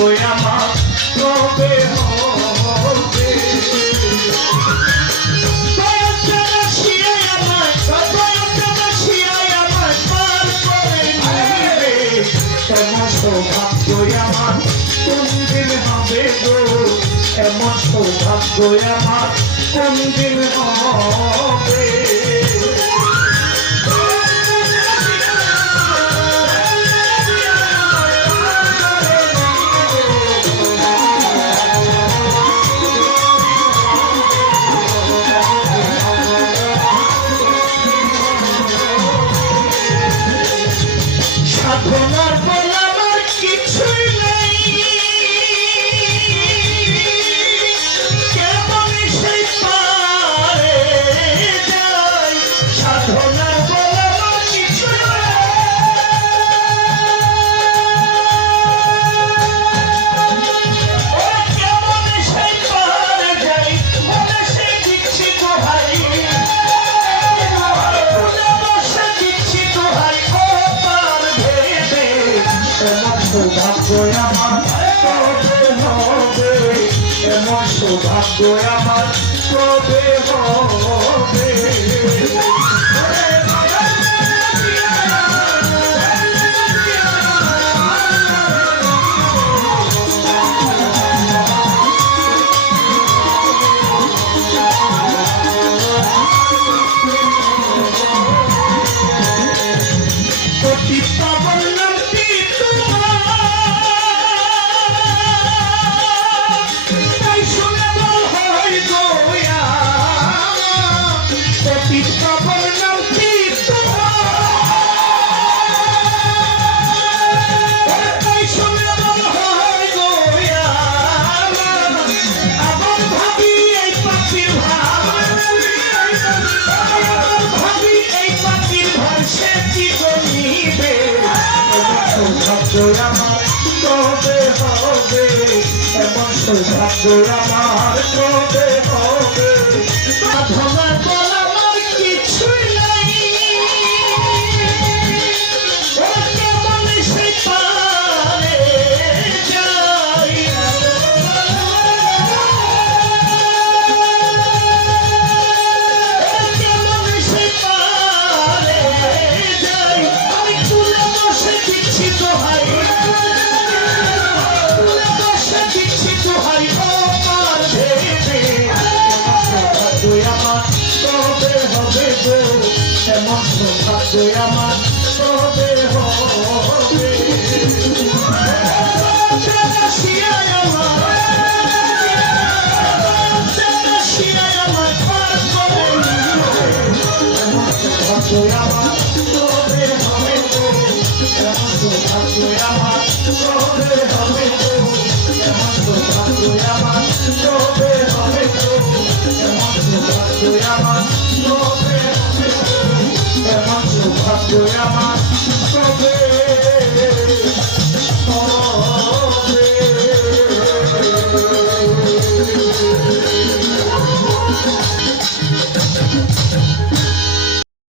আমার কবে হবে সৌভাগ্য আমার কোন দিন হবে গো এমন সৌভাগ্য আমার কোন দিন হবে সাধনার বল আমার কিছুই নেই কেমন সেই পারে যাই সাধনার বল আমার কিছুই কেমন সেই পারে যাই মনে সে দিচ্ছি দোহাই সৌভাগ্য আমার কবে হবে এমন সৌভাগ্য আমার কবে হবে আমার কবে হবে এমন সৌভাগ্য আমার কবে হবে সাধনার বল আমার কিছুই নাই কেমন সে পারে যাই কেমন সে পারে যাই আমি তুলে বসে দিচ্ছি দোহাই এমন সৌভাগ্য আমার কবে হবে আমার